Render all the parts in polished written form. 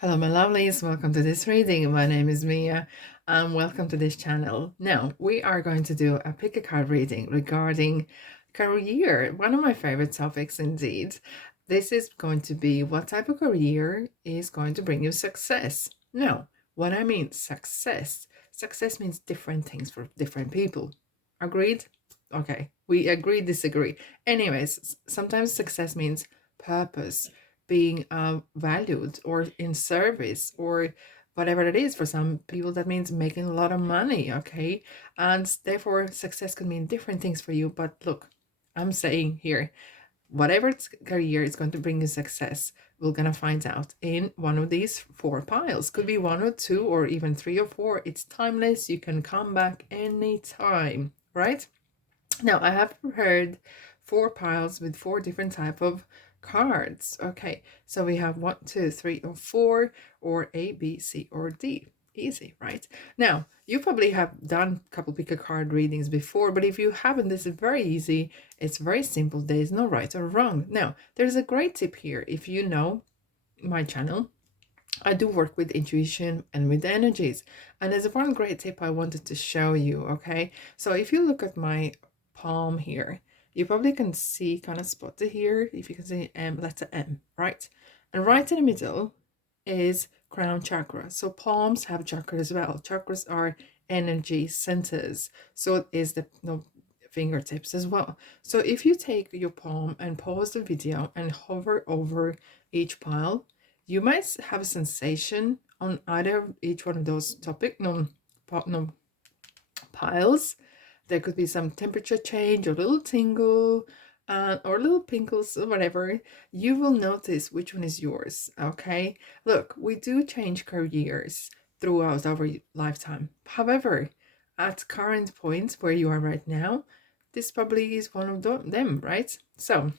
Hello, my lovelies. Welcome to this reading. My name is Mia, and welcome to this channel. Now, we are going to do a pick a card reading regarding career, one of my favorite topics indeed. This is going to be what type of career is going to bring you success. Now, what I mean success. Success means different things for different people. Agreed? Okay, we agree, disagree. Anyways, sometimes success means purpose, being valued or in service or whatever it is. For some people that means making a lot of money, okay, and therefore success could mean different things for you. But look, I'm saying here, whatever career is going to bring you success, we're going to find out in one of these four piles. Could be one or two or even three or four. It's timeless. You can come back anytime, right? Now I have prepared four piles with four different type of cards. Okay, so we have 1, 2, 3, or 4, or A, B, C, or D. Easy, right? Now you probably have done a couple pick a card readings before, but if you haven't, this is very easy. It's very simple. There is no right or wrong. Now there's a great tip here. If you know my channel, I do work with intuition and with energies, and there's one great tip I wanted to show you. Okay, so if you look at my palm here, you probably can see, kind of spot it here, if you can see letter M, right? And right in the middle is crown chakra. So palms have chakras as well. Chakras are energy centers, so is the fingertips as well. So if you take your palm and pause the video and hover over each pile, you might have a sensation on either each one of those piles. There could be some temperature change or little tingle, or little pinkles or whatever. You will notice which one is yours. Okay, look, we do change careers throughout our lifetime. However, at current point where you are right now, this probably is one of them, right? So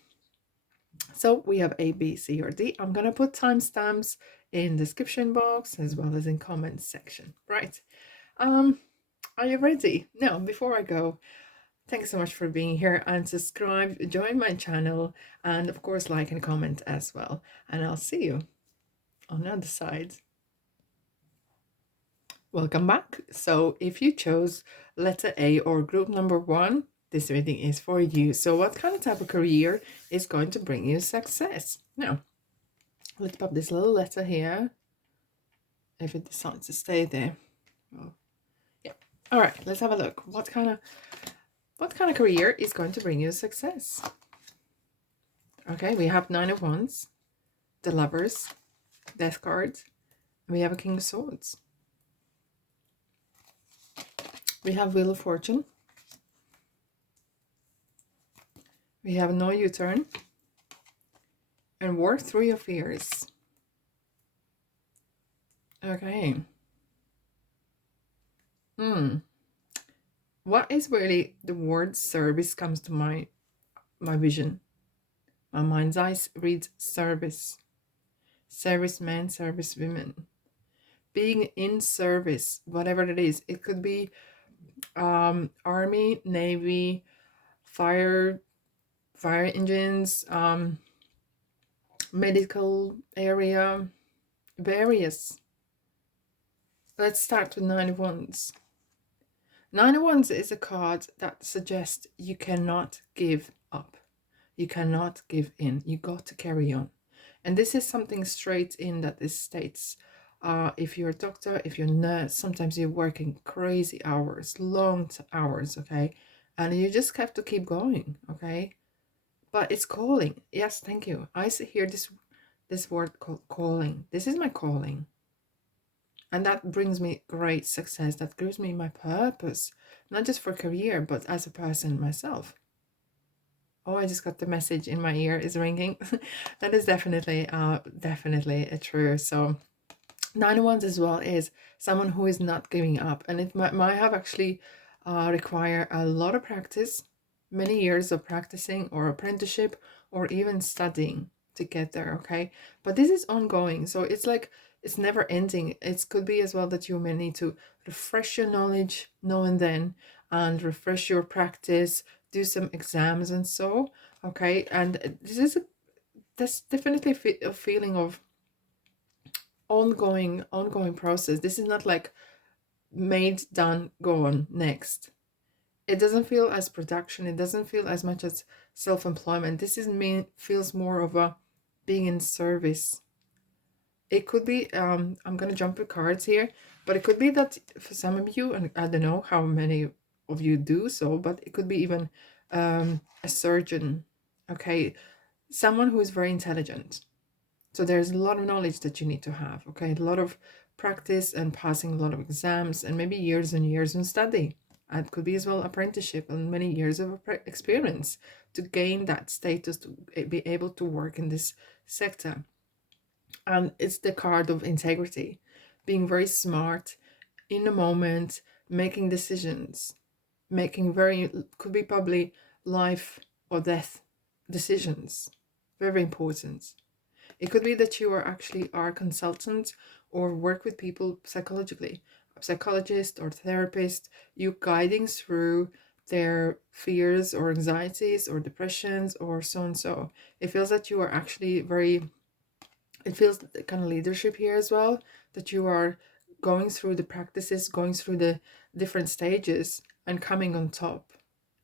we have A, B, C, or D. I'm gonna put timestamps in description box as well as in comments section. Right. Are you ready? Now, before I go, thanks so much for being here, and subscribe, join my channel, and of course like and comment as well. And I'll see you on the other side. Welcome back. So if you chose letter A or group number 1, this reading is for you. So what kind of type of career is going to bring you success? Now, let's pop this little letter here. If it decides to stay there. Oh, yeah. All right, let's have a look. What kind of career is going to bring you success? Okay, we have 9 of Wands, the Lovers, Death card, and we have a King of Swords. We have Wheel of Fortune. We have No U-Turn, and Work Through Your Fears. Okay. What is really the word service comes to my vision. My mind's eyes reads service. Servicemen, servicewomen. Being in service, whatever it is. It could be army, navy, fire engines, medical area, various. Let's start with 9 of Wands. 9 of Wands is a card that suggests you cannot give up. You cannot give in. You got to carry on. And this is something straight in that this states, if you're a doctor, if you're a nurse, sometimes you're working crazy hours, long hours, okay? And you just have to keep going, okay? But it's calling. Yes, thank you. I hear this word called calling. This is my calling. And that brings me great success. That gives me my purpose, not just for career, but as a person myself. Oh, I just got the message in my ear is ringing. That is definitely a true. So 9 of Wands as well is someone who is not giving up, and it might have actually require a lot of practice, many years of practicing or apprenticeship or even studying to get there. Okay, but this is ongoing, so it's like it's never ending. It could be as well that you may need to refresh your knowledge now and then, and refresh your practice, do some exams and so. Okay, and this is there's definitely a feeling of ongoing process. This is not like made, done, go on, next. It doesn't feel as production. It doesn't feel as much as self-employment. This is feels more of a being in service. It could be, I'm gonna jump the cards here, but it could be that for some of you, and I don't know how many of you do so, but it could be even a surgeon, okay? Someone who is very intelligent. So there's a lot of knowledge that you need to have, okay? A lot of practice and passing a lot of exams and maybe years and years in study. It could be as well apprenticeship and many years of experience to gain that status, to be able to work in this sector. And it's the card of integrity, being very smart in the moment, making decisions, making very, could be probably life or death decisions. Very important. It could be that you are actually a consultant or work with people psychologically, a psychologist or therapist, you guiding through their fears or anxieties or depressions or so and so. It feels that you are actually very, it feels kind of leadership here as well, that you are going through the practices, going through the different stages and coming on top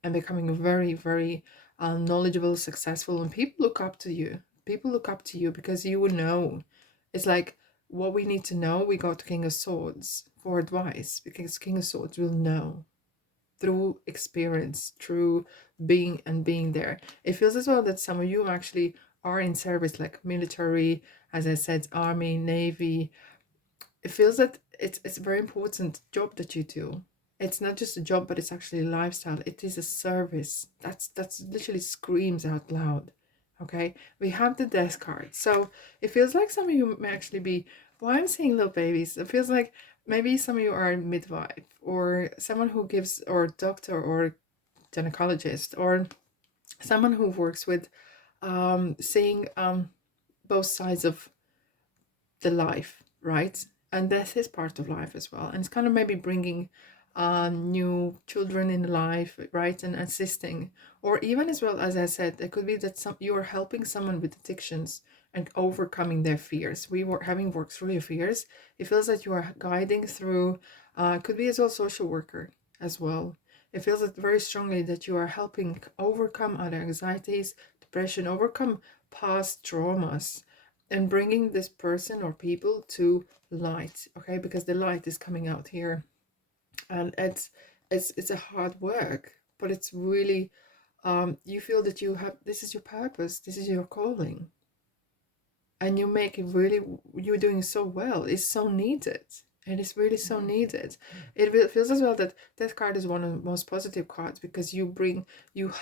and becoming very, very knowledgeable, successful. And people look up to you. People look up to you because you will know. It's like what we need to know, we go to King of Swords for advice because King of Swords will know through experience, through being there. It feels as well that some of you actually are in service, like military, as I said, army, navy. It feels that it's a very important job that you do. It's not just a job, but it's actually a lifestyle. It is a service. That's literally screams out loud. Okay, we have the death card, so it feels like some of you may actually be. Why I'm seeing little babies? It feels like maybe some of you are a midwife or someone who gives, or doctor or gynecologist, or someone who works with seeing both sides of the life, right? And death is part of life as well. And it's kind of maybe bringing new children in life, right? And assisting. Or even as well, as I said, it could be that you are helping someone with addictions and overcoming their fears. We were having worked through your fears. It feels that you are guiding through, could be as well social worker as well. It feels that very strongly that you are helping overcome other anxieties, depression, overcome past traumas, and bringing this person or people to light, okay? Because the light is coming out here, and it's a hard work, but it's really you feel that you have, this is your purpose, this is your calling, and you make it really, you're doing so well. It's so needed. It is really so needed. It feels as well that Death card is one of the most positive cards because you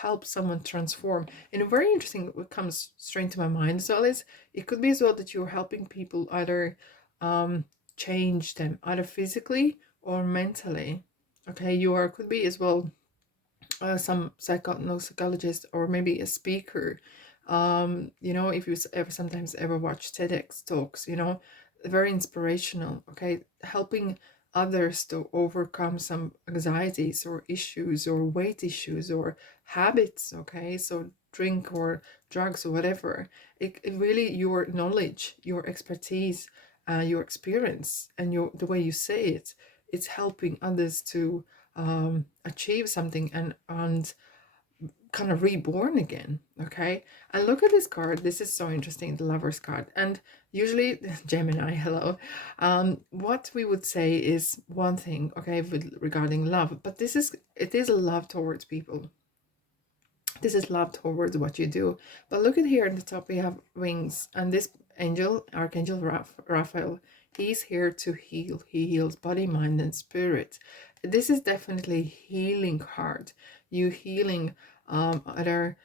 help someone transform. And a very interesting, what comes straight to my mind as well is, it could be as well that you're helping people either change them, either physically or mentally. Okay, you are, could be as well some psychologist or maybe a speaker. If you ever sometimes ever watch TEDx talks, very inspirational. Okay, helping others to overcome some anxieties or issues or weight issues or habits. Okay, so drink or drugs or whatever. It really, your knowledge, your expertise, your experience, and the way you say it, it's helping others to achieve something and kind of reborn again. Okay, and look at this card. This is so interesting, the Lovers card. And usually Gemini, hello, what we would say is one thing, okay, regarding love, but it is love towards people. This is love towards what you do. But look at here at the top, we have wings, and this angel, Archangel Raphael, he's here to heal. He heals body, mind, and spirit. This is definitely healing card. You healing either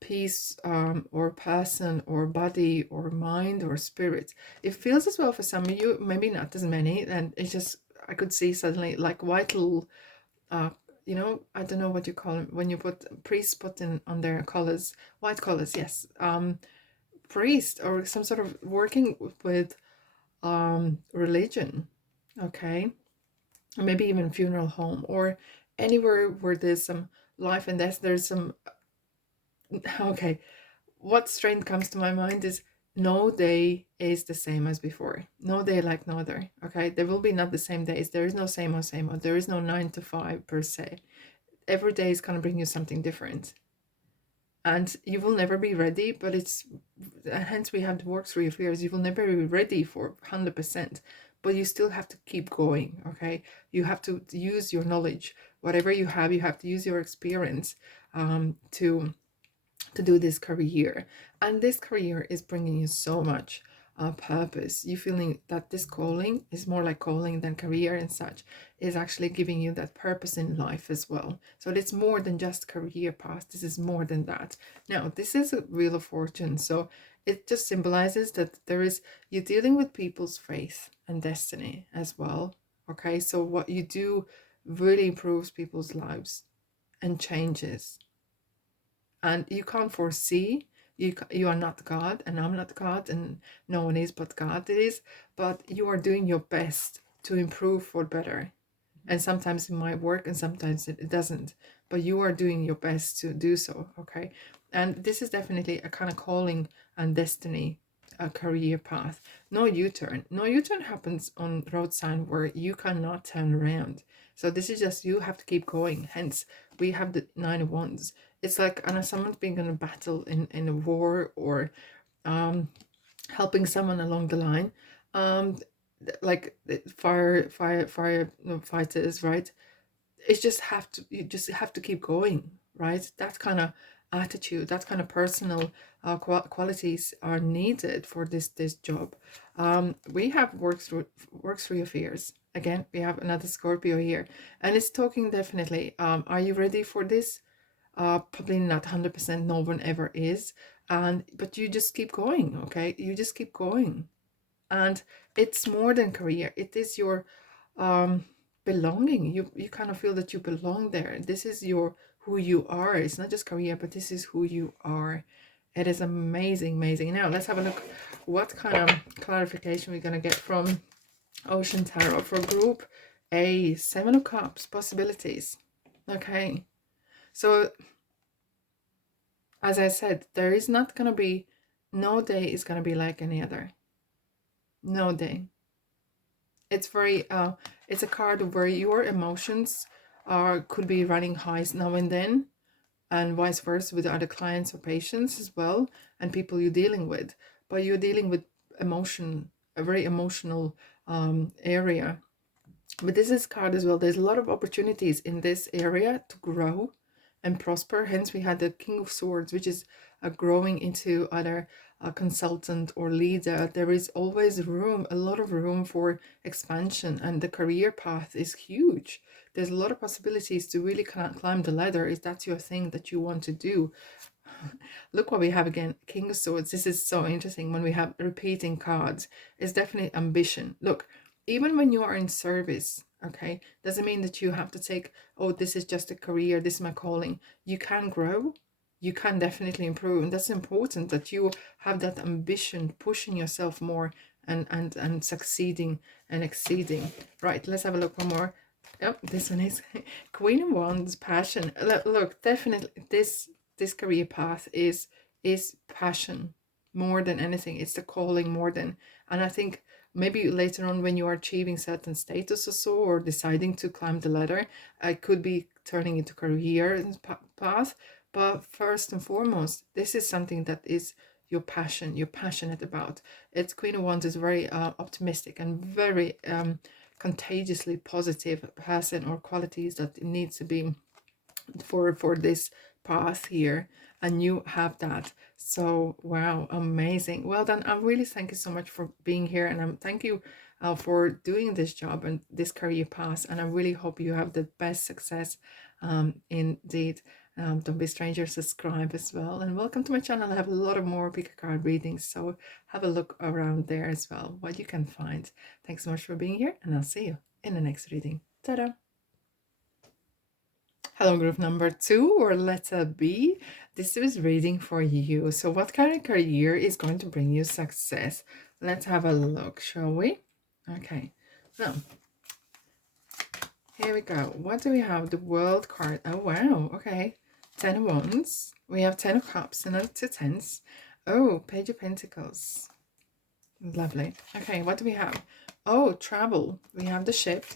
peace or person or body or mind or spirit. It feels as well for some of you, maybe not as many, and it's just, I could see suddenly like white little I don't know what you call them when you put priests put in on their collars, white collars, yes. Priest or some sort of working with religion, okay, maybe even funeral home or anywhere where there's some life and death. There's some, okay. What strength comes to my mind is no day is the same as before. No day like no other. Okay, there will be not the same days. There is no same or same or. There is no 9 to 5 per se. Every day is gonna bring you something different, and you will never be ready. But it's hence we have the work through your fears. You will never be ready for 100%, but you still have to keep going. Okay, you have to use your knowledge, whatever you have. You have to use your experience to do this career, and this career is bringing you so much purpose. You feeling that this calling is more like calling than career, and such is actually giving you that purpose in life as well. So it's more than just career path. This is more than that. Now this is a wheel of fortune, so it just symbolizes that there is, you're dealing with people's faith and destiny as well. Okay, so what you do really improves people's lives and changes, and you can't foresee. You are not God, and I'm not God, and no one is but God it is. But you are doing your best to improve for better, and sometimes it might work and sometimes it doesn't, but you are doing your best to do so. Okay, and this is definitely a kind of calling and destiny, a career path. No u-turn. No u-turn happens on road sign where you cannot turn around. So this is just, you have to keep going. Hence we have the 9 of Wands. It's like, and someone's being in a battle, in a war, or helping someone along the line, like fire fighters, right? It's just have to, you just have to keep going, right? That kind of attitude, that kind of personal qualities are needed for this job. We have works through your fears. Again, we have another Scorpio here, and it's talking definitely. Are you ready for this? Probably not 100%. No one ever is, and but you just keep going. Okay, you just keep going, and it's more than career. It is your belonging. You kind of feel that you belong there. This is your, who you are. It's not just career, but this is who you are. It is amazing, amazing. Now let's have a look what kind of clarification we're gonna get from Ocean Tarot for group A. 7 of Cups, possibilities. Okay, so as I said, there is not gonna be, no day is gonna be like any other. No day. It's very it's a card where your emotions are, could be running highs now and then, and vice versa with other clients or patients as well, and people you're dealing with. But you're dealing with emotion, a very emotional area. But this is card as well, there's a lot of opportunities in this area to grow and prosper. Hence we had the King of Swords, which is growing into other consultant or leader. There is always room, a lot of room for expansion, and the career path is huge. There's a lot of possibilities to really climb the ladder if that's your thing that you want to do. Look what we have again, King of Swords. This is so interesting. When we have repeating cards, it's definitely ambition. Look, even when you are in service, okay, doesn't mean that you have to take, oh, this is just a career, this is my calling. You can grow, you can definitely improve, and that's important that you have that ambition, pushing yourself more, and succeeding and exceeding. Right, let's have a look one more. Yep, this one is Queen of Wands, passion. Look, definitely this career path is passion more than anything. It's the calling more than, and I think maybe later on when you are achieving certain status or so, or deciding to climb the ladder, it could be turning into career path. But first and foremost, this is something that is your passion, you're passionate about. It's Queen of Wands is very optimistic and very contagiously positive person, or qualities that needs to be for this path here, and you have that. So wow, amazing, well done. I really thank you so much for being here, and I'm thank you for doing this job and this career path, and I really hope you have the best success indeed. Don't be stranger, subscribe as well, and welcome to my channel. I have a lot of more pick a card readings, so have a look around there as well, what you can find. Thanks so much for being here, and I'll see you in the next reading. Ta-da! Hello, group number 2, or letter B. This is reading for you. So what kind of career is going to bring you success? Let's have a look, shall we? Okay, now here we go. What do we have? The World card. Oh wow, okay. 10 of Wands. We have 10 of Cups and 2 Tens. Oh, Page of Pentacles. Lovely. Okay, what do we have? Oh, travel. We have the ship.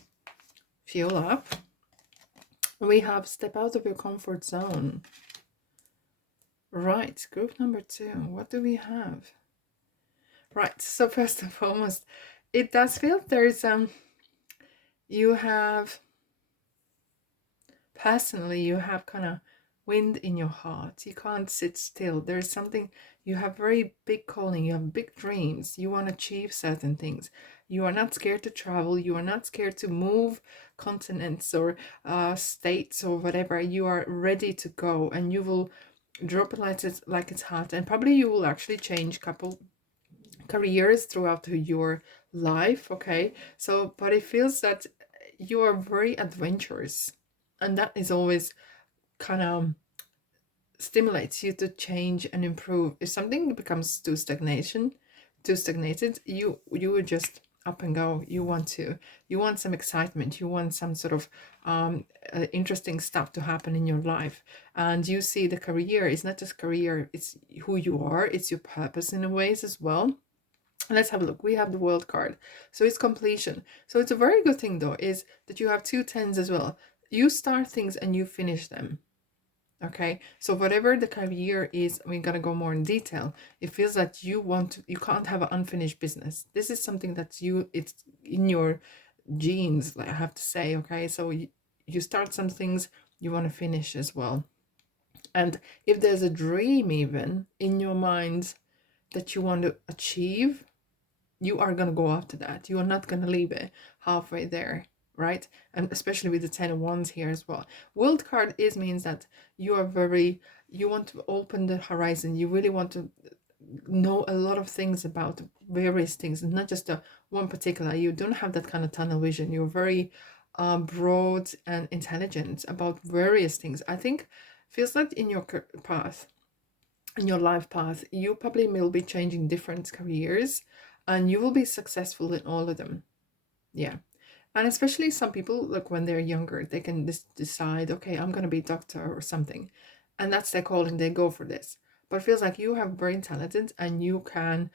Fuel up. We have step out of your comfort zone. Right, group number 2. What do we have? Right, so first and foremost, it does feel there's you have personally, you have kind of wind in your heart. You can't sit still. There's something, you have very big calling, you have big dreams, you want to achieve certain things. You are not scared to travel, you are not scared to move continents or states or whatever. You are ready to go, and you will drop it like it's hot, and probably you will actually change couple careers throughout your life. Okay, so but it feels that you are very adventurous, and that is always kind of stimulates you to change and improve. If something becomes too stagnated, you would just up and go. You want some excitement, you want some sort of interesting stuff to happen in your life. And you see the career is not just career, it's who you are, it's your purpose in a ways as well. Let's have a look. We have the world card, so it's completion. So it's a very good thing though, is that you have 2 10s as well. You start things and you finish them. Okay, so whatever the career is, we're gonna go more in detail. It feels that you can't have an unfinished business. This is something that's it's in your genes, like I have to say. Okay, so you start some things, you want to finish as well. And if there's a dream even in your mind that you want to achieve, you are going to go after that. You are not going to leave it halfway there, right? And especially with the 10 of Wands here as well. World card means that you are you want to open the horizon. You really want to know a lot of things about various things, not just one particular. You don't have that kind of tunnel vision. You're very broad and intelligent about various things. I think feels like in your path, in your life path, you probably will be changing different careers, and you will be successful in all of them. Yeah. And especially some people, like when they're younger, they can just decide, okay, I'm going to be a doctor or something. And that's their calling, they go for this. But it feels like you have very talented and you can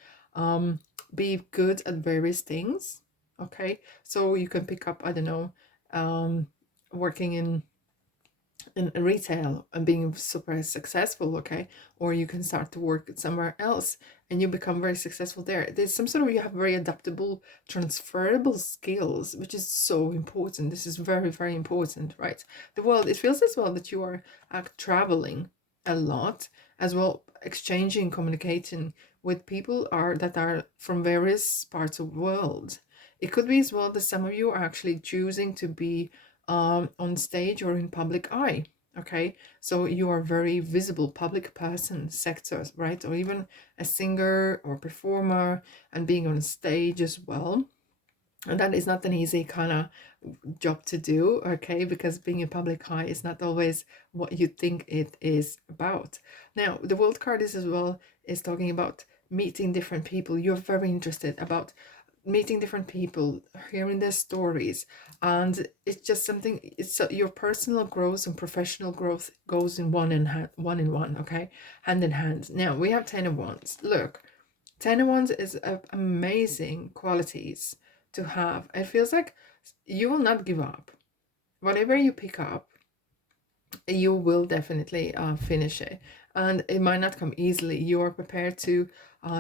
be good at various things. Okay. So you can pick up, I don't know, working in retail and being super successful. Okay, or you can start to work somewhere else and you become very successful there. There's some sort of, you have very adaptable, transferable skills, which is so important. This is very, very important, right? The world, it feels as well that you are traveling a lot as well, exchanging, communicating with people that are from various parts of the world. It could be as well that some of you are actually choosing to be on stage or in public eye. Okay, so you are very visible public person, sector, right? Or even a singer or performer, and being on stage as well. And that is not an easy kind of job to do, okay? Because being a public eye is not always what you think it is about. Now, the world card is as well is talking about meeting different people. You're very interested about meeting different people, hearing their stories, and it's just something. It's your personal growth and professional growth goes in one in one. Okay, hand in hand. Now we have 10 of Wands. Look, 10 of Wands is amazing qualities to have. It feels like you will not give up. Whatever you pick up, you will definitely finish it, and it might not come easily. You are prepared to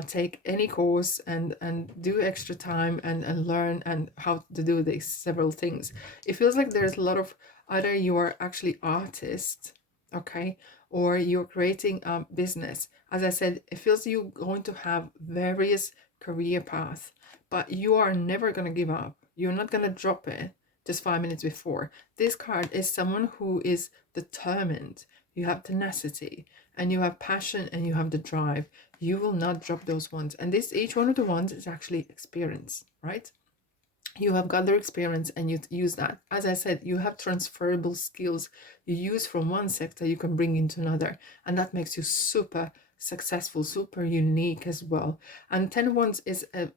take any course and do extra time and learn and how to do these several things. It feels like there's a lot of, either you are actually artist, okay, or you're creating a business. As I said, it feels you're going to have various career paths, but you are never going to give up. You're not going to drop it just 5 minutes before. This card is someone who is determined. You have tenacity and you have passion and you have the drive. You will not drop those ones. And each one of the ones is actually experience, right? You have got their experience and you use that. As I said, you have transferable skills you use from one sector, you can bring into another. And that makes you super successful, super unique as well. And 10 of Wands is a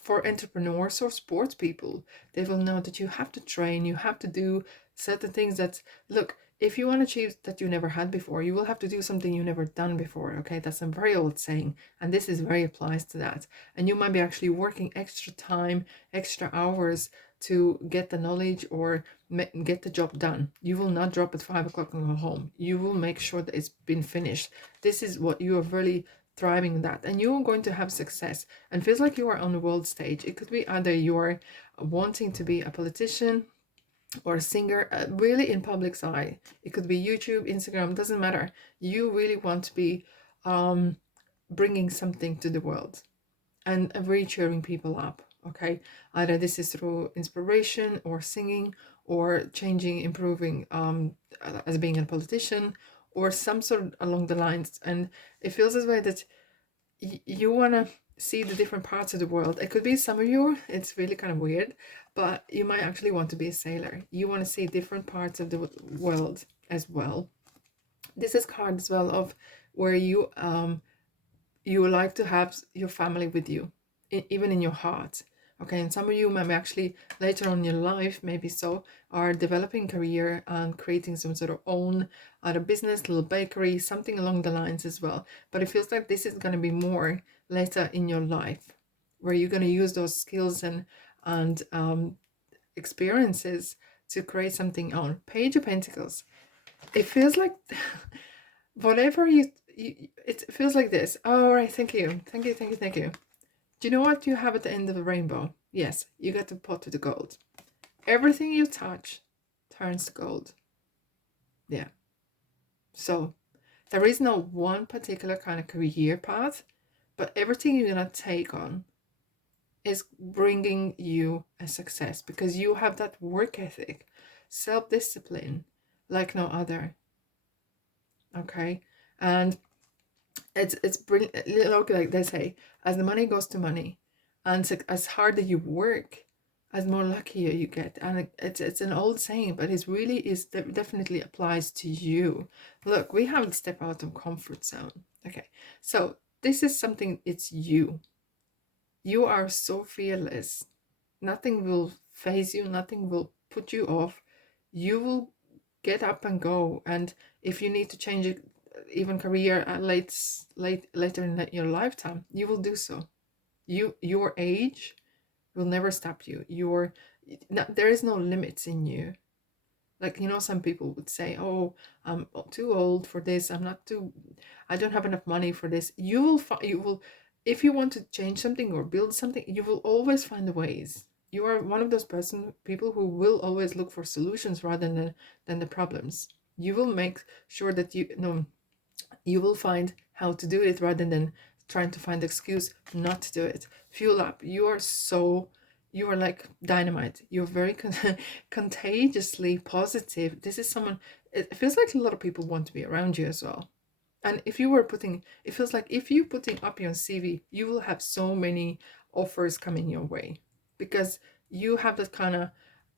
for entrepreneurs or sports people, they will know that you have to train, you have to do certain things that, look, if you want to achieve that you never had before, you will have to do something you never done before. Okay, that's a very old saying, and this is very applies to that. And you might be actually working extra time, extra hours to get the knowledge or get the job done. You will not drop at 5 o'clock and go home. You will make sure that it's been finished. This is what you are really thriving in, that, and you're going to have success. And feels like you are on the world stage. It could be either you're wanting to be a politician or a singer, really in public's eye. It could be YouTube, Instagram, doesn't matter. You really want to be bringing something to the world and really cheering people up. Okay, either this is through inspiration or singing or changing, improving as being a politician or some sort of along the lines. And it feels as way that you want to see the different parts of the world. It could be some of you, it's really kind of weird, but you might actually want to be a sailor. You want to see different parts of the world as well. This is card as well of where you like to have your family with you, even in your heart. Okay, and some of you might actually later on in your life, maybe so, are developing career and creating some sort of own either business, little bakery, something along the lines as well. But it feels like this is going to be more later in your life, where you're going to use those skills and experiences to create something own. Page of Pentacles. It feels like whatever it feels like this. Oh, right, thank you. Thank you, thank you, thank you. Do you know what you have at the end of a rainbow? Yes, you get the pot with the gold. Everything you touch turns to gold. Yeah. So there is no one particular kind of career path, but everything you're going to take on is bringing you a success because you have that work ethic, self-discipline like no other. Okay. And it's brilliant. Look, like they say, as the money goes to money, and as harder you work, as more luckier you get. And it's an old saying, but it really is definitely applies to you. Look, we have to step out of comfort zone. Okay, so this is something. It's you. You are so fearless. Nothing will phase you. Nothing will put you off. You will get up and go. And if you need to change it, even career at later in your lifetime, you will do so. Your age will never stop you. There is no limits in you. Like, some people would say, oh, I'm too old for this, I don't have enough money for this. You will, if you want to change something or build something, you will always find the ways. You are one of those people who will always look for solutions rather than the problems. You will make sure that you will find how to do it rather than trying to find the excuse not to do it. Fuel up. You are like dynamite. You're very contagiously positive. This is someone, it feels like a lot of people want to be around you as well. And it feels like if you're putting up your CV, you will have so many offers coming your way because you have that kind of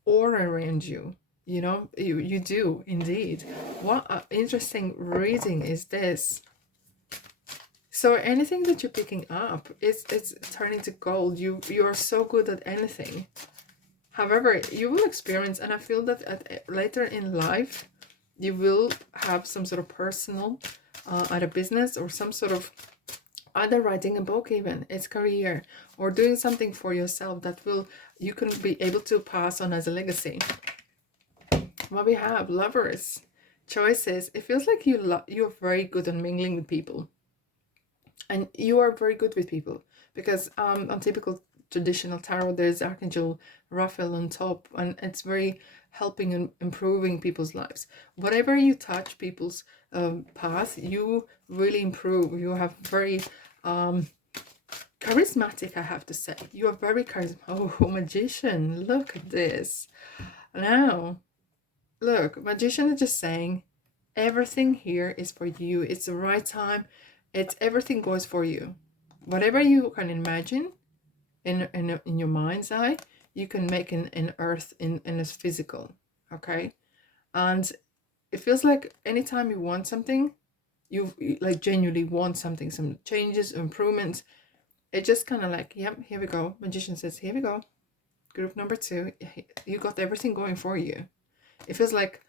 aura around you. You do indeed. What an interesting reading is this. So anything that you're picking up, it's turning to gold. You are so good at anything. However, you will experience, and I feel that later in life, you will have some sort of personal, either business or some sort of, either writing a book even, it's career, or doing something for yourself that you can be able to pass on as a legacy. What we have, lovers, choices. It feels like you're very good at mingling with people. And you are very good with people because on typical traditional tarot, there's Archangel Raphael on top, and it's very helping and improving people's lives. Whatever you touch people's path, you really improve. You have very charismatic, I have to say. You are very charismatic. Oh, magician, look at this. Now, look, magician is just saying, everything here is for you. It's the right time. Everything goes for you. Whatever you can imagine in your mind's eye, you can make in earth in a physical. Okay, and it feels like anytime you want something, you like genuinely want something, some changes, improvements, It just kind of like, yep, here we go. Magician says, here we go. Group number 2, you got everything going for you. It feels like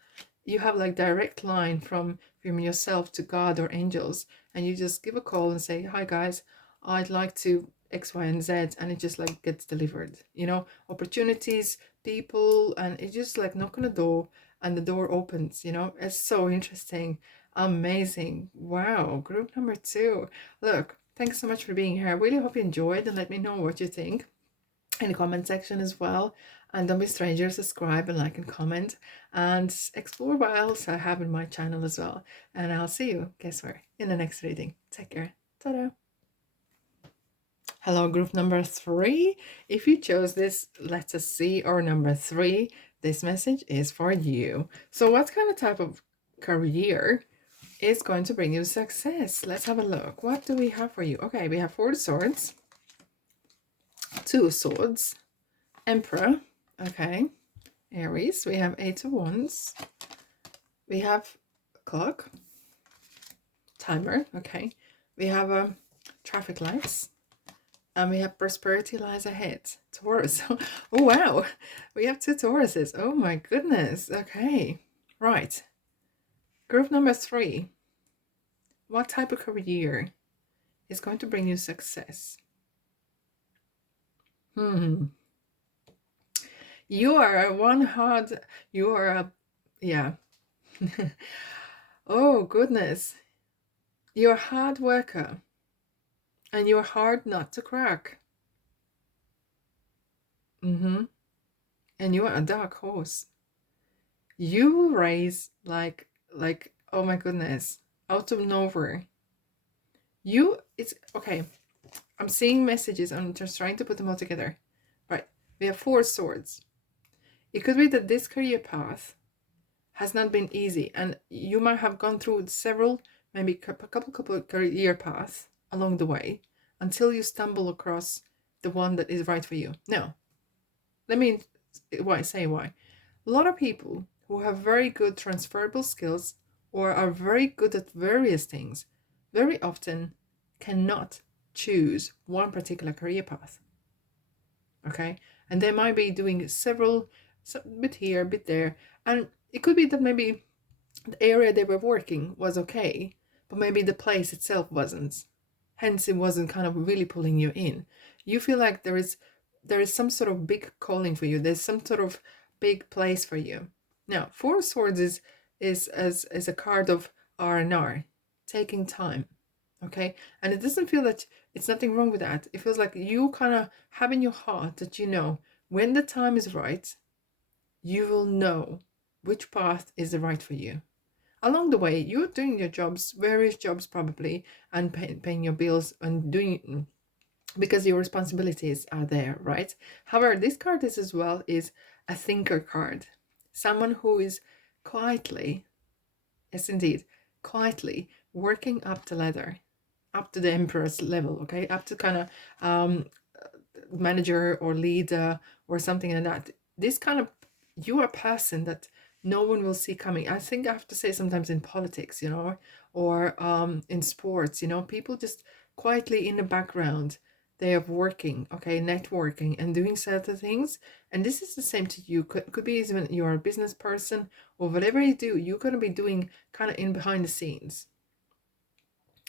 you have like direct line from yourself to God or angels, and you just give a call and say, hi guys, I'd like to X, Y, and Z, and it just like gets delivered. You know, opportunities, people, and it just like knock on the door and the door opens. You know, it's so interesting, amazing. Wow, group number 2. Look, thanks so much for being here. I really hope you enjoyed, and let me know what you think in the comment section as well. And don't be strangers, subscribe and like and comment, and explore what else I have in my channel as well. And I'll see you, guess where, in the next reading. Take care. Ta-da. Hello, group number 3. If you chose this letter C or number 3, this message is for you. So what kind of type of career is going to bring you success? Let's have a look. What do we have for you? Okay, we have 4 swords, 2 swords, Emperor, okay, Aries, we have 8 of Wands, we have clock, timer, okay, we have traffic lights, and we have prosperity lies ahead, Taurus. Oh wow, we have 2 Tauruses. Oh my goodness. Okay, right, group number 3. What type of career is going to bring you success? You are yeah. Oh goodness, you're a hard worker, and you're hard not to crack. And you're a dark horse. You will raise like oh my goodness, out of nowhere. It's okay. I'm seeing messages. I'm just trying to put them all together. Right, we have 4 swords. It could be that this career path has not been easy, and you might have gone through several, maybe a couple career paths along the way until you stumble across the one that is right for you. Now, let me say why. A lot of people who have very good transferable skills or are very good at various things very often cannot choose one particular career path. Okay, and they might be doing several, bit here, bit there, and it could be that maybe the area they were working was okay, but maybe the place itself wasn't. Hence, it wasn't kind of really pulling you in. You feel like there is some sort of big calling for you. There's some sort of big place for you. Now, 4 swords is as a card of R&R, taking time. Okay, and it doesn't feel that it's nothing wrong with that. It feels like you kind of have in your heart that you know when the time is right, you will know which path is the right for you. Along the way, you're doing your jobs, various jobs probably, and paying your bills and doing, because your responsibilities are there, right? However, this card is as well is a thinker card. Someone who is quietly, yes indeed, quietly working up the ladder, up to the emperor's level, okay? Up to kind of manager or leader or something like that. This kind of, you are a person that no one will see coming. I think I have to say sometimes in politics, you know, or in sports, you know, people just quietly in the background, they are working, okay, networking and doing certain things. And this is the same to you. Could be even you're a business person or whatever you do, you're going to be doing kind of in behind the scenes,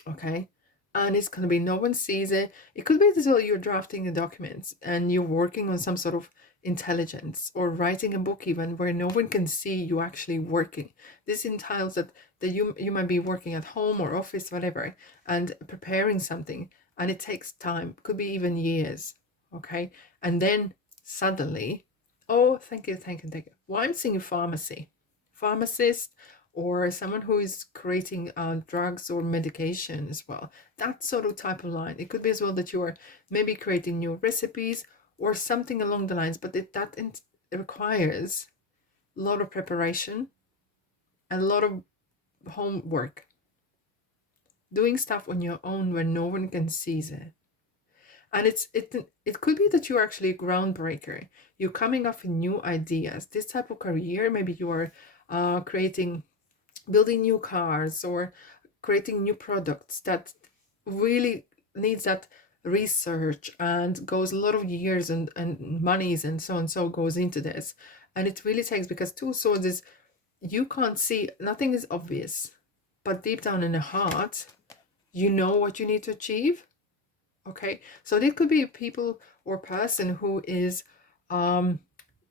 okay? And it's going to be no one sees it. It could be as well you're drafting the documents and you're working on some sort of intelligence or writing a book even where no one can see you actually working. This entails that you might be working at home or office, whatever, and preparing something, and it takes time. Could be even years, okay? And then suddenly, oh, thank you. Well, I'm seeing pharmacist, or someone who is creating drugs or medication as well. That sort of type of line. It could be as well that you are maybe creating new recipes or something along the lines, but it requires a lot of preparation, a lot of homework, doing stuff on your own where no one can see it. And it could be that you're actually a groundbreaker. You're coming up with new ideas. This type of career, maybe you are building new cars or creating new products that really needs that research and goes a lot of years and monies and so goes into this. And it really takes, because Two of Swords is, you can't see, nothing is obvious, but deep down in the heart, you know what you need to achieve. Okay, so it could be people or person who is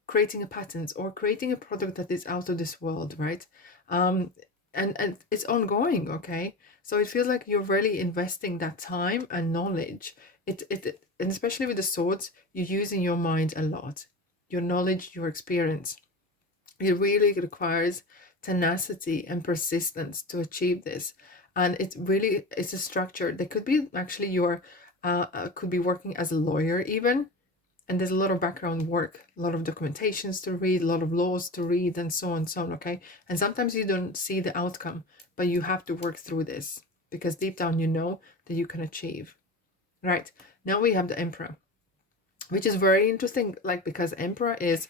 creating a patent or creating a product that is out of this world, right? And it's ongoing. Okay, so it feels like you're really investing that time and knowledge. And especially with the swords, you're using your mind a lot, your knowledge, your experience. It really requires tenacity and persistence to achieve this. And it's a structure that could be actually your could be working as a lawyer even. And there's a lot of background work, a lot of documentations to read, a lot of laws to read, and so on and so on. Okay, and sometimes you don't see the outcome, but you have to work through this, because deep down you know that you can achieve. Right, now we have the Emperor, which is very interesting, like, because Emperor is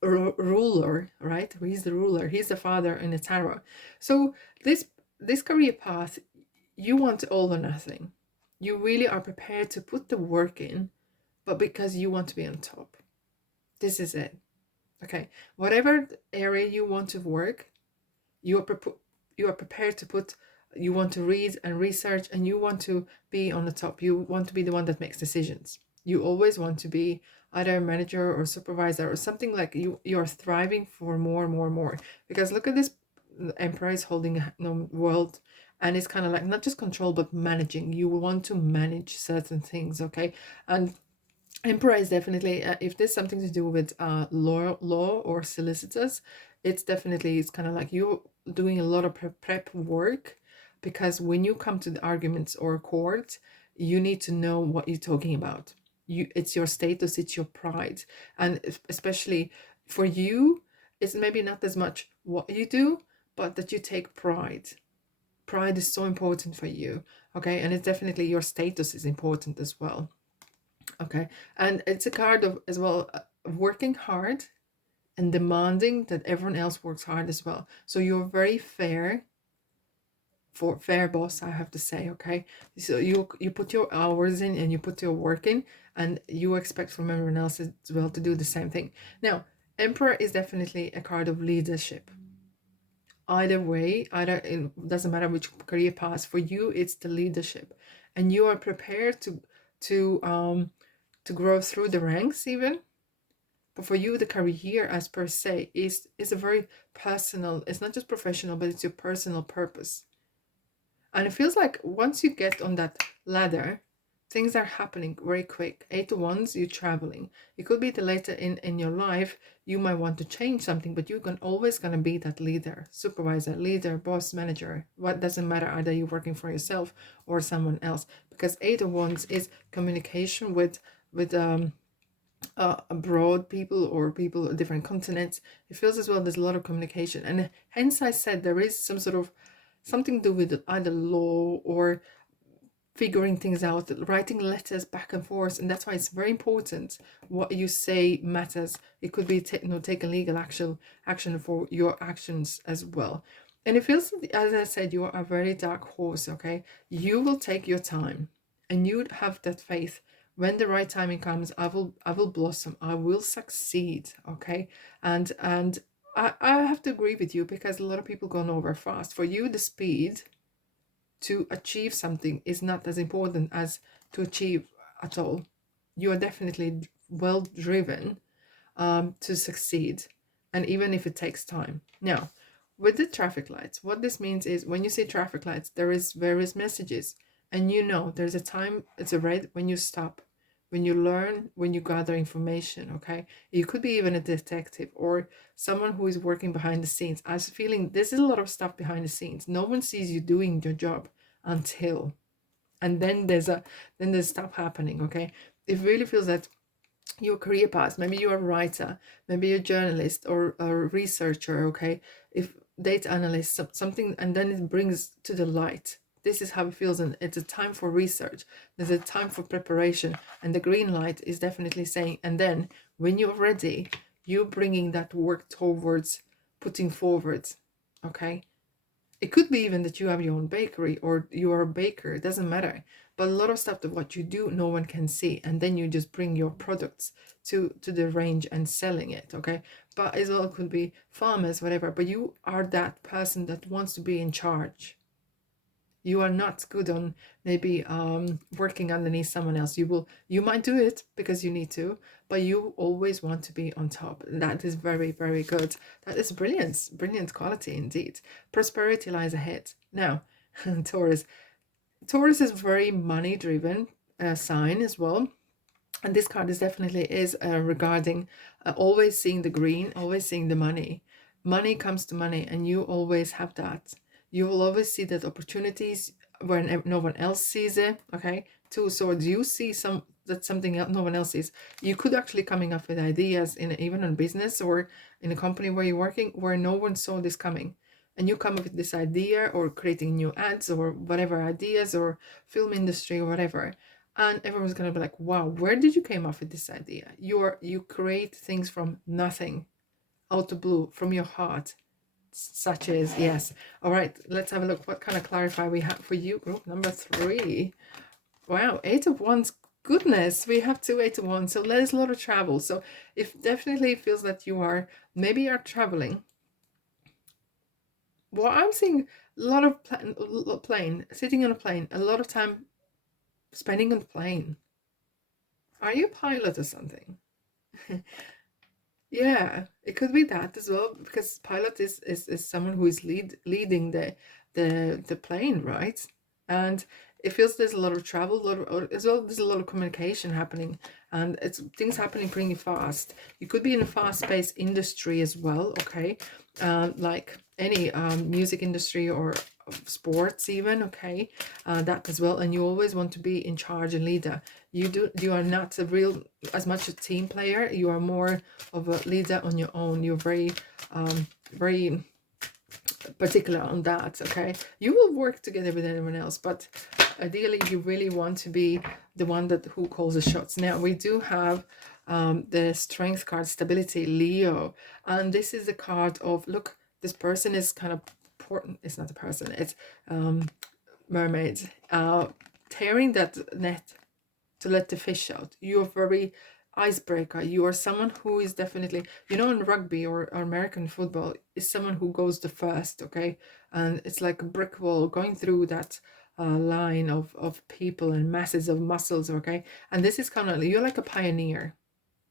ruler, right? He's the ruler, he's the father in the tarot. So this career path, you want all or nothing. You really are prepared to put the work in, but because you want to be on top. This is it. Okay, whatever area you want to work, you are prepared to put, you want to read and research, and you want to be on the top. You want to be the one that makes decisions. You always want to be either a manager or supervisor or something, like you're thriving for more, because look at this. The Emperor is holding a world, and it's kind of like not just control but managing. You want to manage certain things. Okay, and Emperor is definitely, if there's something to do with law or solicitors, it's kind of like you doing a lot of prep work, because when you come to the arguments or court, you need to know what you're talking about. It's your status, it's your pride, and especially for you, it's maybe not as much what you do, but that you take pride. Pride is so important for you. Okay, and it's definitely your status is important as well. Okay, and it's a card of as well working hard and demanding that everyone else works hard as well. So you're very fair, for fair boss, I have to say. Okay, so you put your hours in and you put your work in, and you expect from everyone else as well to do the same thing. Now, Emperor is definitely a card of leadership. Either way, it doesn't matter which career path, for you it's the leadership, and you are prepared to grow through the ranks even. But for you, the career as per se is a very personal, it's not just professional, but it's your personal purpose. And it feels like once you get on that ladder, things are happening very quick. 8 to 1s, you're traveling. It could be that later in your life, you might want to change something, but you're always going to be that leader, supervisor, leader, boss, manager. What doesn't matter, either you're working for yourself or someone else. Because 8 to 1s is communication with abroad people or people of different continents. It feels as well there's a lot of communication, and hence I said there is some sort of something to do with either law or figuring things out, writing letters back and forth, and that's why it's very important. What you say matters. It could be take a legal action for your actions as well. And it feels, as I said, you are a very dark horse. Okay, you will take your time, and you have that faith. When the right timing comes, I will blossom. I will succeed. Okay, and I have to agree with you, because a lot of people go nowhere fast. For you, the speed to achieve something is not as important as to achieve at all. You are definitely well driven to succeed, and even if it takes time. Now, with the traffic lights, what this means is when you see traffic lights, there is various messages, and there's a time, it's a red when you stop, when you learn, when you gather information. Okay, you could be even a detective or someone who is working behind the scenes. I was feeling this is a lot of stuff behind the scenes. No one sees you doing your job until, and then there's stuff happening. Okay, it really feels that your career path, maybe you're a writer, maybe you're a journalist or a researcher. Okay, if data analyst, something, and then it brings to the light. This is how it feels, and it's a time for research. There's a time for preparation, and the green light is definitely saying, and then when you're ready, you're bringing that work towards putting forward. Okay, It could be even that you have your own bakery or you are a baker, it doesn't matter. But a lot of stuff that what you do, no one can see. And then you just bring your products to the range and selling it, okay? But as well, it could be farmers, whatever. But you are that person that wants to be in charge. You are not good on maybe working underneath someone else. You might do it because you need to, but you always want to be on top. That is very, very good. That is brilliant quality indeed. Prosperity lies ahead. Now, Taurus. Taurus is very money driven sign as well. And this card is definitely regarding always seeing the green, always seeing the money. Money comes to money, and you always have that. You will always see that opportunities when no one else sees it. Okay, Two Swords. You see something else no one else sees. You could actually coming up with ideas even in business or in a company where you're working where no one saw this coming, and you come up with this idea or creating new ads or whatever ideas or film industry or whatever. And everyone's gonna be like, wow, where did you came up with this idea? You create things from nothing, out of blue, from your heart, such as, yes. All right, let's have a look what kind of clarify we have for you, group number 3. Wow, 8 of Wands. Goodness, we have 2 8 of Wands. So there's a lot of travel. So if definitely feels that you are maybe are traveling. Well, I'm seeing a lot of plane, sitting on a plane, a lot of time spending on the plane. Are you a pilot or something? Yeah, it could be that as well, because pilot is someone who is leading the plane, right? And it feels there's a lot of travel, as well. There's a lot of communication happening, and it's things happening pretty fast. You could be in a fast-paced industry as well, okay? Like any music industry or sports even, okay? That as well. And you always want to be in charge and leader. You are not a real as much a team player. You are more of a leader on your own. You're very particular on that, okay? You will work together with anyone else, but ideally you really want to be the one that who calls the shots. Now we do have the strength card, stability, Leo, and this is the card of, look, this person is kind of important. It's not a person, it's mermaids tearing that net to let the fish out. You're very icebreaker. You are someone who is definitely, in rugby or American football, is someone who goes the first, okay? And it's like a brick wall going through that line of people and masses of muscles, okay? And this is kind of, you're like a pioneer.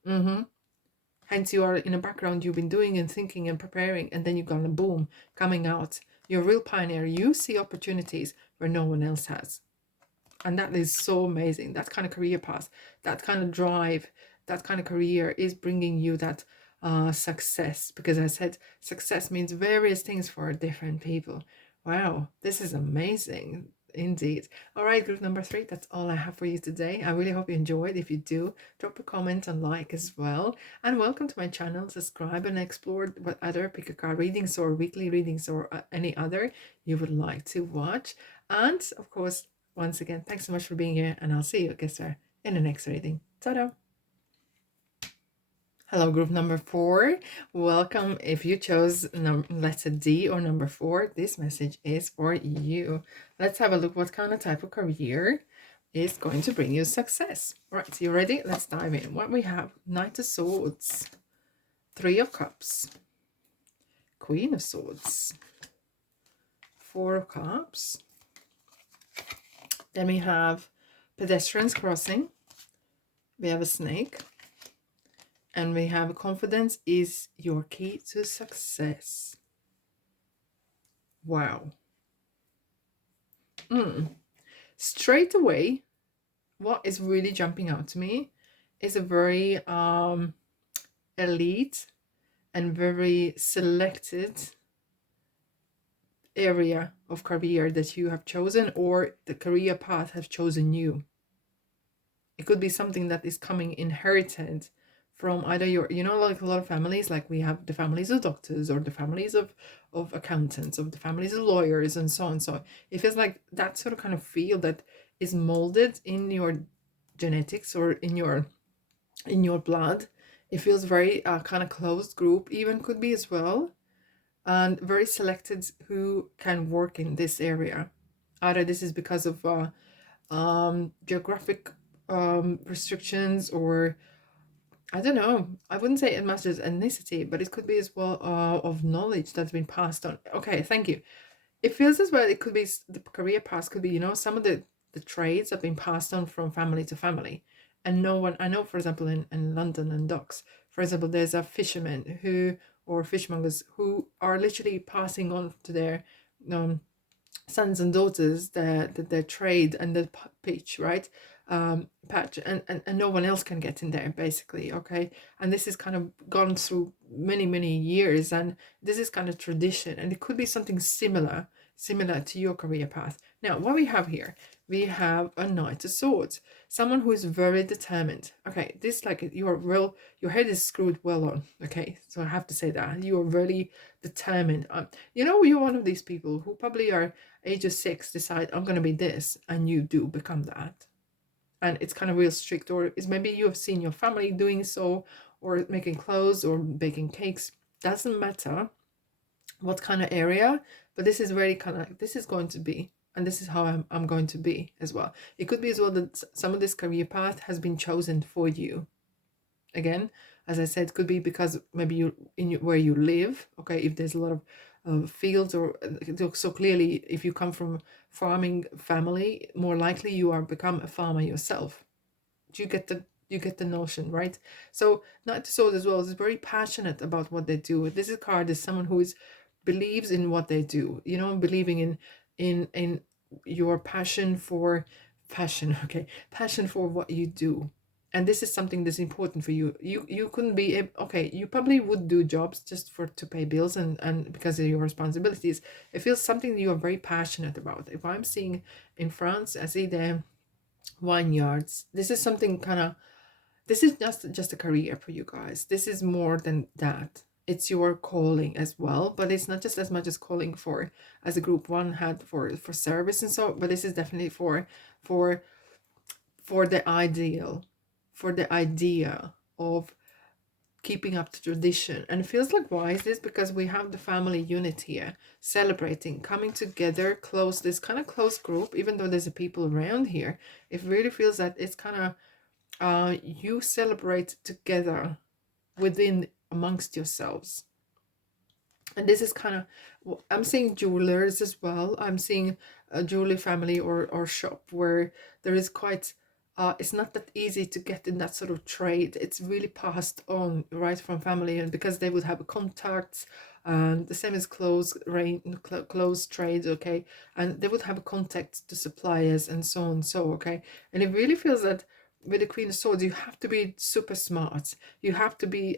Hence you are in a background, you've been doing and thinking and preparing, and then you're gonna boom, coming out. You're a real pioneer. You see opportunities where no one else has. And that is so amazing. That kind of career path, that kind of drive, that kind of career is bringing you that success. Because I said success means various things for different people. Wow, this is amazing indeed. All right, group number 3, that's all I have for you today. I really hope you enjoyed. If you do, drop a comment and like as well. And welcome to my channel. Subscribe and explore what other pick a card readings or weekly readings or any other you would like to watch. And of course, once again, thanks so much for being here, and I'll see you, guess where, in the next reading. Ta-da! Hello, group number 4. Welcome. If you chose letter D or number 4, this message is for you. Let's have a look what kind of type of career is going to bring you success. All right, so you ready? Let's dive in. What we have: Knight of Swords, 3 of Cups, Queen of Swords, 4 of Cups. Then we have pedestrians crossing. We have a snake. And we have confidence is your key to success. Wow. Straight away, what is really jumping out to me is a very elite and very selected area of career that you have chosen, or the career path has chosen you. It could be something that is coming inherited from either your, like a lot of families, like we have the families of doctors or the families of accountants, of the families of lawyers and so on. So it feels like that sort of kind of field that is molded in your genetics or in your blood. It feels very kind of closed group, even could be as well. and very selected who can work in this area. Either this is because of geographic restrictions, or I don't know. I wouldn't say it matters ethnicity, but it could be as well of knowledge that's been passed on. Okay, thank you. It feels as well. It could be the career path could be, some of the trades have been passed on from family to family, and no one. I know, for example, in London and docks, for example, there's a fisherman who or fishmongers who are literally passing on to their um, sons and daughters their trade and the pitch, right? Patch, and no one else can get in there, basically. Okay, and this is kind of gone through many years, and this is kind of tradition, and it could be something similar to your career path. Now, what we have here, we have a Knight of Swords, someone who is very determined. Okay, this, like, your head is screwed well on. Okay, so I have to say that you are really determined. You're one of these people who probably are age of 6 decide, I'm going to be this, and you do become that, and it's kind of real strict. Or is maybe you have seen your family doing so, or making clothes or baking cakes. Doesn't matter what kind of area, but this is very kind of, this is going to be, and this is how I'm going to be as well. It could be as well that some of this career path has been chosen for you. Again, as I said, could be because maybe where you live. Okay, if there's a lot of fields, or so clearly, if you come from farming family, more likely you are become a farmer yourself. Do you get the notion, right? So Knight of Swords as well is very passionate about what they do. This is card is someone who believes in what they do. Believing in your passion for okay, passion for what you do. And this is something that's important for you. You couldn't be okay. You probably would do jobs just to pay bills, and because of your responsibilities. It feels something you are very passionate about. If I'm seeing in France, I see the vineyards. This is something kind of. This is just a career for you guys. This is more than that. It's your calling as well, but it's not just as much as calling for as a group one had for service and so. But this is definitely for the ideal, for the idea of keeping up the tradition. And it feels like, why is this? Because we have the family unit here, celebrating, coming together, close, this kind of close group. Even though there's a people around here, it really feels that it's kind of you celebrate together within amongst yourselves. And this is kind of, I'm seeing jewelers as well. I'm seeing a jewelry family or shop where there is quite, it's not that easy to get in that sort of trade. It's really passed on right from family, and because they would have contacts, and the same as clothes trades, okay, and they would have contacts to suppliers and so on. So okay, and it really feels that with the Queen of Swords, you have to be super smart. You have to be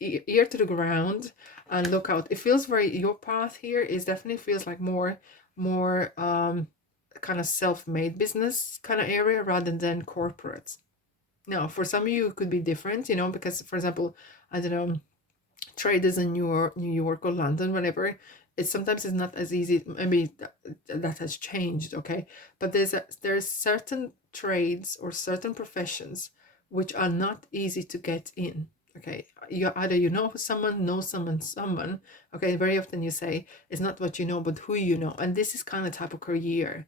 ear to the ground and look out. It feels very, your path here is definitely feels like more kind of self-made business kind of area rather than corporate. Now, for some of you, it could be different, because, for example, I don't know, traders in New York or London, whatever, sometimes it's not as easy. Maybe that has changed, okay? But there's certain trades or certain professions which are not easy to get in. Okay, you either someone knows someone. Okay, very often you say it's not what you know, but who you know, and this is kind of type of career.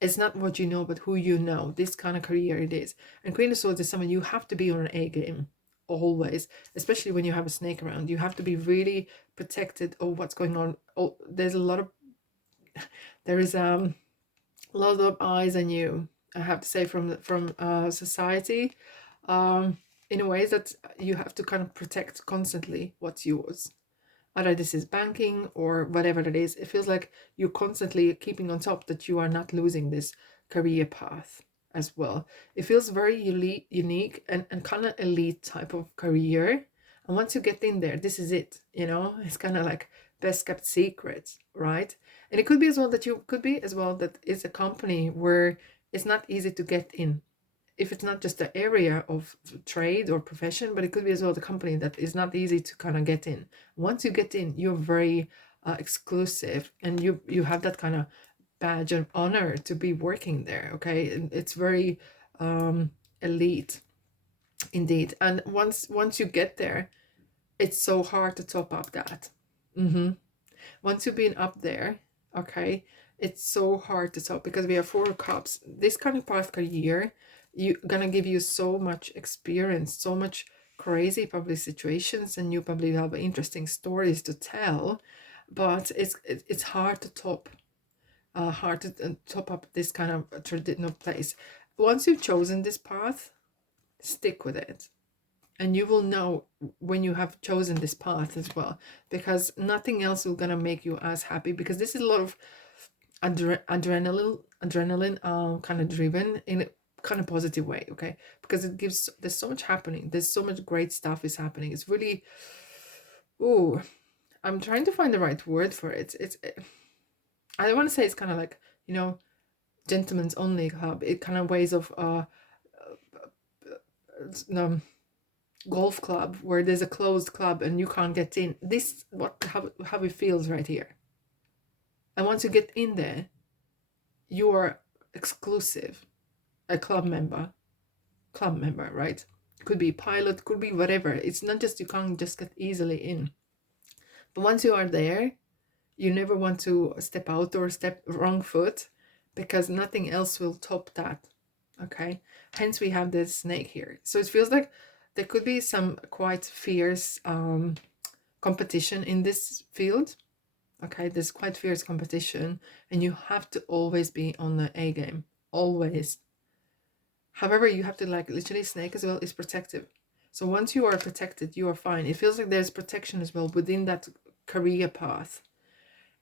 It's not what you know, but who you know. This kind of career it is. And Queen of Swords is someone you have to be on an A game always, especially when you have a snake around. You have to be really protected of what's going on. Oh, there is a lot of eyes on you, I have to say, from society, in a way that you have to kind of protect constantly what's yours. Either this is banking or whatever it is. It feels like you're constantly keeping on top that you are not losing this career path as well. It feels very unique and kind of elite type of career. And once you get in there, this is it. It's kind of like best kept secrets, right? And it could be as well that it's a company where it's not easy to get in. If it's not just the area of trade or profession, but it could be as well the company that is not easy to kind of get in. Once you get in, you're very exclusive, and you have that kind of badge of honor to be working there. Okay, and it's very elite indeed. And once you get there, it's so hard to top up that. Mm-hmm. Once you've been up there, okay, it's so hard to stop because we have 4 of cups. This kind of path career, you gonna give you so much experience, so much crazy probably situations, and you probably have interesting stories to tell. But it's hard to top, hard to top up this kind of traditional place. Once you've chosen this path, stick with it, and you will know when you have chosen this path as well, because nothing else will gonna make you as happy, because this is a lot of adrenaline kind of driven in a kind of positive way, okay, because it gives, there's so much happening, there's so much great stuff is happening. It's really, oh, I'm trying to find the right word for it. I don't want to say it's kind of like, you know, gentlemen's only club. It kind of ways of no, golf club where there's a closed club and you can't get in. This what how it feels right here. And once you get in there, you are exclusive, a club member, right? Could be pilot, could be whatever. It's not just, you can't just get easily in. But once you are there, you never want to step out or step wrong foot, because nothing else will top that. Okay, hence we have this snake here. So it feels like there could be some quite fierce competition in this field. Okay, there's quite fierce competition, and you have to always be on the A game, always. However, you have to, like, literally, snake as well is protective. So once you are protected, you are fine. It feels like there's protection as well within that career path.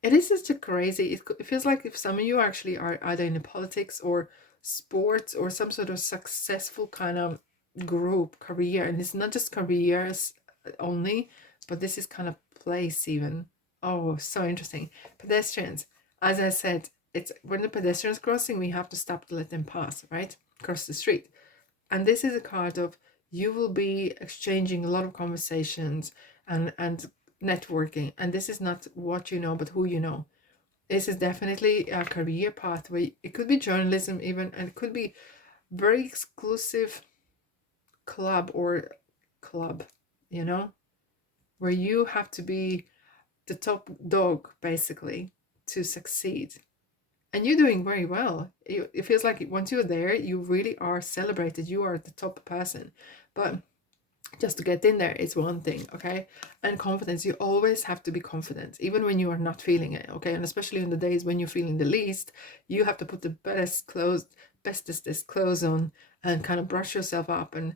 It is just a crazy, it feels like if some of you actually are either in politics or sports or some sort of successful kind of group career, and it's not just careers only, but this is kind of place even. Oh, so interesting. Pedestrians, as I said, it's when the pedestrians crossing, we have to stop to let them pass, right, across the street. And this is a card of, you will be exchanging a lot of conversations and networking, and this is not what you know but who you know. This is definitely a career pathway. It could be journalism even, and it could be very exclusive club or club, you know, where you have to be the top dog basically to succeed. And you're doing very well. It feels like once you're there, you really are celebrated. You are the top person. But just to get in there is one thing, okay? And confidence, you always have to be confident, even when you are not feeling it, okay? And especially in the days when you're feeling the least, you have to put the bestest clothes on and kind of brush yourself up and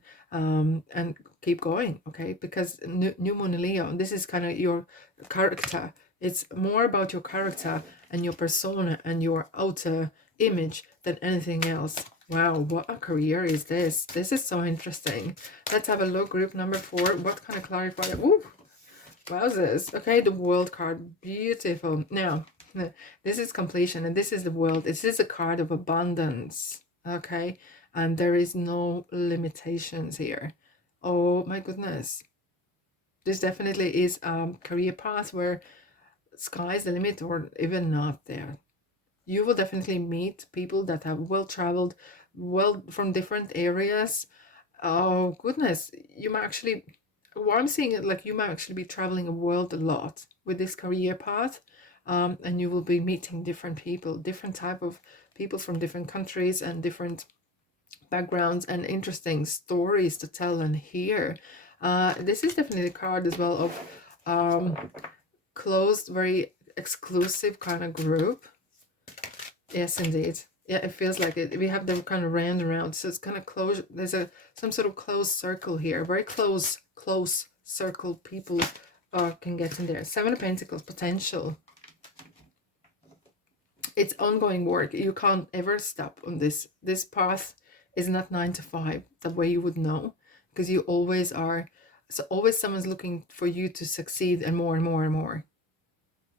keep going, okay? Because new moon Leo, this is kind of your character. It's more about your character and your persona and your outer image than anything else. Wow, what a career is this? This is so interesting. Let's have a look. Group number 4. What kind of clarifier? Woo! Wowzers. Okay, the world card. Beautiful. Now, this is completion, and this is the world. This is a card of abundance. Okay, and there is no limitations here. Oh my goodness. This definitely is a career path where sky's the limit, or even not there. You will definitely meet people that have well traveled, well from different areas. Oh goodness, you might actually, what I'm seeing it like, you might actually be traveling the world a lot with this career path, and you will be meeting different people, different type of people from different countries and different backgrounds, and interesting stories to tell and hear. This is definitely a card as well of closed, very exclusive kind of group. Yes, indeed. Yeah, it feels like it. We have them kind of round and round, so it's kind of close. There's some sort of closed circle here, very close circle. People can get in there. 7 of Pentacles, potential. It's ongoing work. You can't ever stop on this. This path is not 9 to 5, the way you would know, because you always are. So always someone's looking for you to succeed, and more and more and more.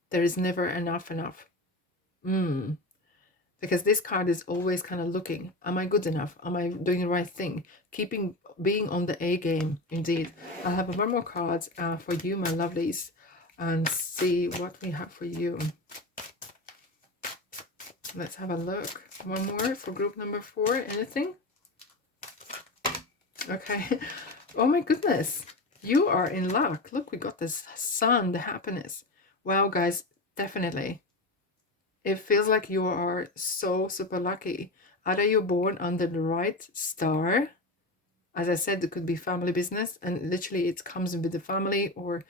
There is never enough. Because this card is always kind of looking, am I good enough? Am I doing the right thing? Being on the A game, indeed. I'll have one more card for you, my lovelies, and see what we have for you. Let's have a look. One more for group number 4. Anything? Okay. Oh my goodness. You are in luck. Look, we got this sun, the happiness. Wow, guys, definitely. It feels like you are so super lucky. Either you're born under the right star. As I said, it could be family business, and literally it comes with the family, or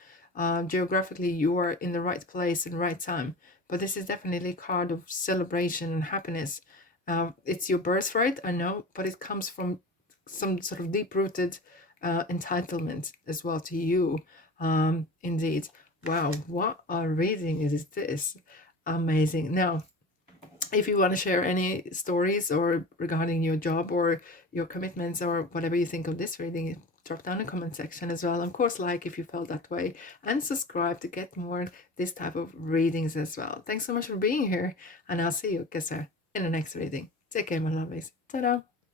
geographically you are in the right place and right time. But this is definitely a card of celebration and happiness. It's your birthright, I know, but it comes from some sort of deep-rooted entitlement as well to you. Indeed. Wow, what a reading is this? Amazing. Now, if you want to share any stories or regarding your job or your commitments or whatever you think of this reading, drop down in the comment section as well. Of course, like if you felt that way, and subscribe to get more this type of readings as well. Thanks so much for being here, and I'll see you, Kisser, in the next reading. Take care, my lovies. Ta-da!